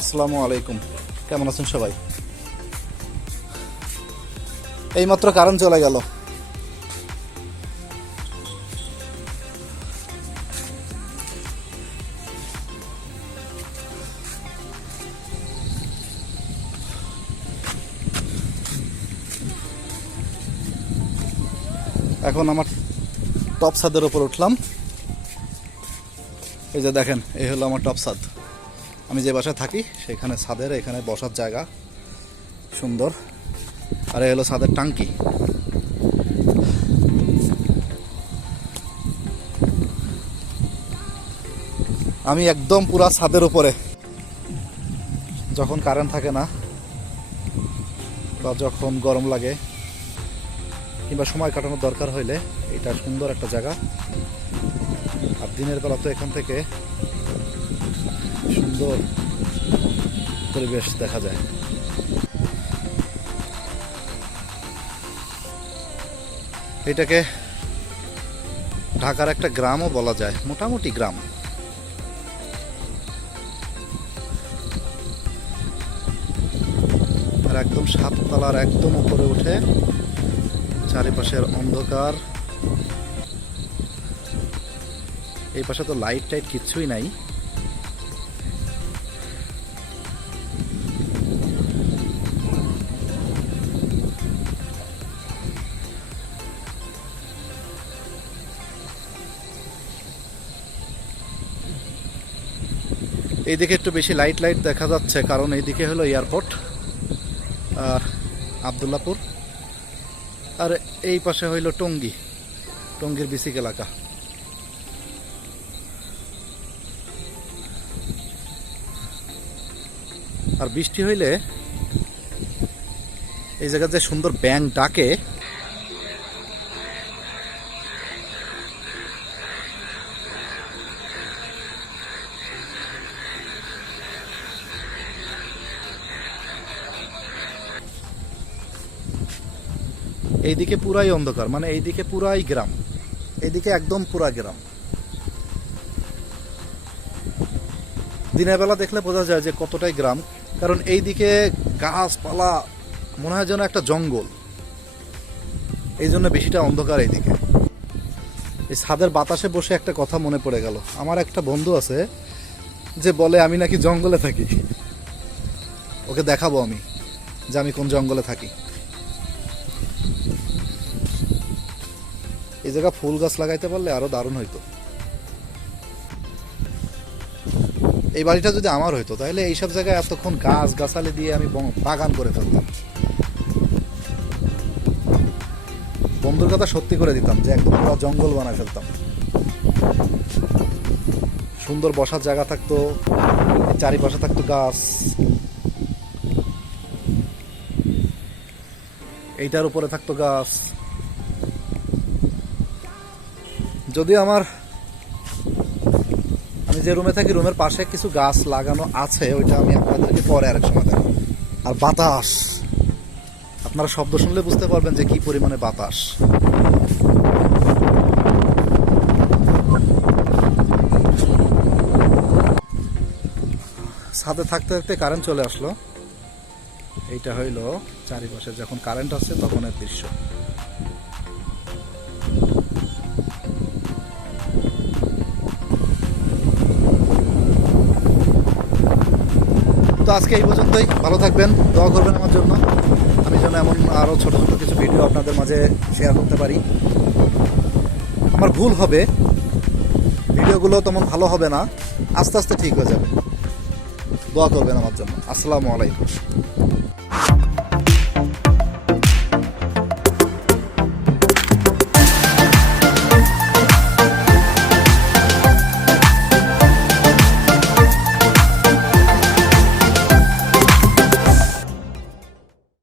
আসসালামু আলাইকুম। কেমন আছেন সবাই? এইমাত্র কারেন্ট চলে গেল। এখন আমার টপ ছাদের উপর উঠলাম। এই যে দেখেন, এই হলো আমার টপ ছাদ আমি যে বাসায় থাকি, সেখানে ছাদের এখানে বসার জায়গা। সুন্দর। আর এই হলো ছাদের টাঙ্কি। আমি একদম পুরা ছাদের উপরে। যখন কারেন্ট থাকে না, বা যখন গরম লাগে, কিংবা সময় কাটানোর দরকার হইলে, এটা সুন্দর একটা জায়গা। আর দিনের বেলা তো এখান থেকে সুন্দর পরিবেশ দেখা যায়। এটাকে ঢাকার একটা গ্রামও বলা যায়, মোটামুটি গ্রাম। আর একদম সাততলার একদম উপরে উঠে চারিপাশের অন্ধকার। এই পাশে তো লাইট টাইট কিছুই নাই। এইদিকে একটু বেশি লাইট লাইট দেখা যাচ্ছে, কারণ এইদিকে হলো এয়ারপোর্ট আর আবদুল্লাপুর। আর এই পাশে হইল টঙ্গী, টঙ্গীর বিসিক এলাকা। আর বৃষ্টি হইলে এই জায়গায় যে সুন্দর ব্যাং ডাকে এইদিকে পুরাই অন্ধকার মানে এইদিকে পুরাই গ্রাম। এইদিকে একদম পুরা গ্রাম। দিনের বেলা দেখলে বোঝা যায় যে কতটাই গ্রাম, কারণ এইদিকে গাছপালা, মনে হয় যেন একটা জঙ্গল। এই জন্য বেশিটা অন্ধকার এইদিকে। এই ছাদের বাতাসে বসে একটা কথা মনে পড়ে গেল। আমার একটা বন্ধু আছে, যে বলে, আমি নাকি জঙ্গলে থাকি। ওকে দেখাবো আমি, যে আমি কোন জঙ্গলে থাকি। এই জায়গা ফুল গাছ লাগাইতে পারলে আরও দারুণ হইতো। এই বাড়িটা যদি আমার হইতো, তাহলে এইসব জায়গায় এতক্ষণ গাছ গাছালি দিয়ে আমি বাগান করে ফেলতাম। বন্ধুর কথা সত্যি করে দিতাম যে একদম পুরো জঙ্গল বানায় ফেলতাম। সুন্দর বসার জায়গা থাকতো, চারিপাশে থাকতো গাছ। এইটার উপরে থাকতো গাছ। যদি আমার, আমি যে রুমে থাকি, রুমের পাশে কিছু গাছ লাগানো আছে, ওইটা আমি আপনাদেরকে পরে আরেক সময় দেখাবো। আর বাতাস, আপনারা শব্দ শুনলে বুঝতে পারবেন যে কি পরিমাণে বাতাস। ছাদে থাকতে থাকতে কারেন্ট চলে আসলো। এইটা হইল চারিপাশে যখন কারেন্ট আছে তখনের দৃশ্য। তো আজকে এই পর্যন্তই। ভালো থাকবেন, দোয়া করবেন আমার জন্য। আমি যেন এমন আরও ছোটো ছোটো কিছু ভিডিও আপনাদের মাঝে শেয়ার করতে পারি। আমার ভুল হবে। ভিডিওগুলো তেমন ভালো হবে না। আস্তে আস্তে ঠিক হয়ে যাবে। দোয়া করবেন আমার জন্য। আসসালামু আলাইকুম।